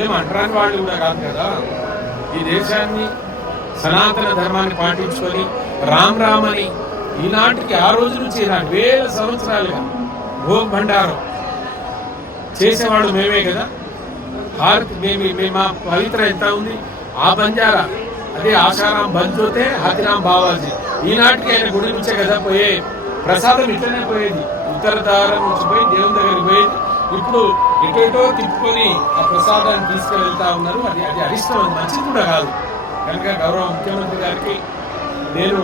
ఏం అంటరాని వాళ్ళు కూడా కాదు కదా. ఈ దేశాన్ని సనాతన ధర్మాన్ని పాటించుకొని రామ్ రామ్ అని ఈనాటికి ఆ రోజు నుంచి ఈనాటి వేల సంవత్సరాలుగా భోగ్ భండారం చేసేవాడు మేమే కదా. భారత్ మా పవిత్ర ఎంత ఉంది. ఆ బంజారా అదే ఆశారాం బంజోతే హాతిరాం బావాజీ ఈనాటికి ఆయన గుడి నుంచే కదా పోయే ప్రసాదం ఇట్లనే పోయేది. ఉత్తర ద్వారం నుంచి పోయి దేవుని దగ్గరికి పోయేది. ఇప్పుడు ఎటో తిప్పుకొని ఆ ప్రసాదాన్ని తీసుకువెళ్తా ఉన్నారు. అది అది అరిష్టం, అది మంచిది కూడా కాదు. కనుక గౌరవ ముఖ్యమంత్రి గారికి నేను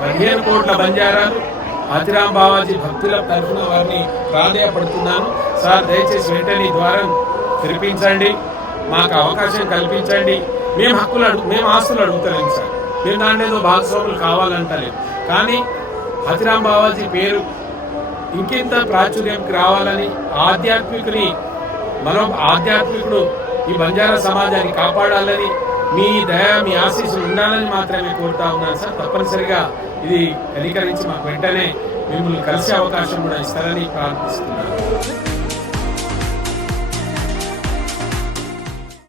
15 కోట్ల బంజారాలు హాతిరాం బావాజీ భక్తుల తరఫున వారిని ప్రాధేయపడుతున్నాను. సార్ దయచేసి వెంటనే ద్వారం తెరిపించండి, మాకు అవకాశం కల్పించండి. మేము ఆస్తులు అడుగుతలేము సార్, మేము దాంట్లో ఏదో భాగస్వాములు కావాలంటలేము. కానీ హాతిరాం బావాజీ పేరు ఇంకింత ప్రాచుర్యంకి రావాలని ఆధ్యాత్మికుడు ఈ బంజారా సమాజాన్ని కాపాడాలని మీ దయ మీ ఆశీస్సులు ఉండాలని మాత్రమే కోరుతా ఉన్నాను సార్. తప్పనిసరిగా ఇది కనికరించి మాకు వెంటనే మిమ్మల్ని కలిసే అవకాశం కూడా ఇస్తారని ప్రార్థిస్తున్నాను.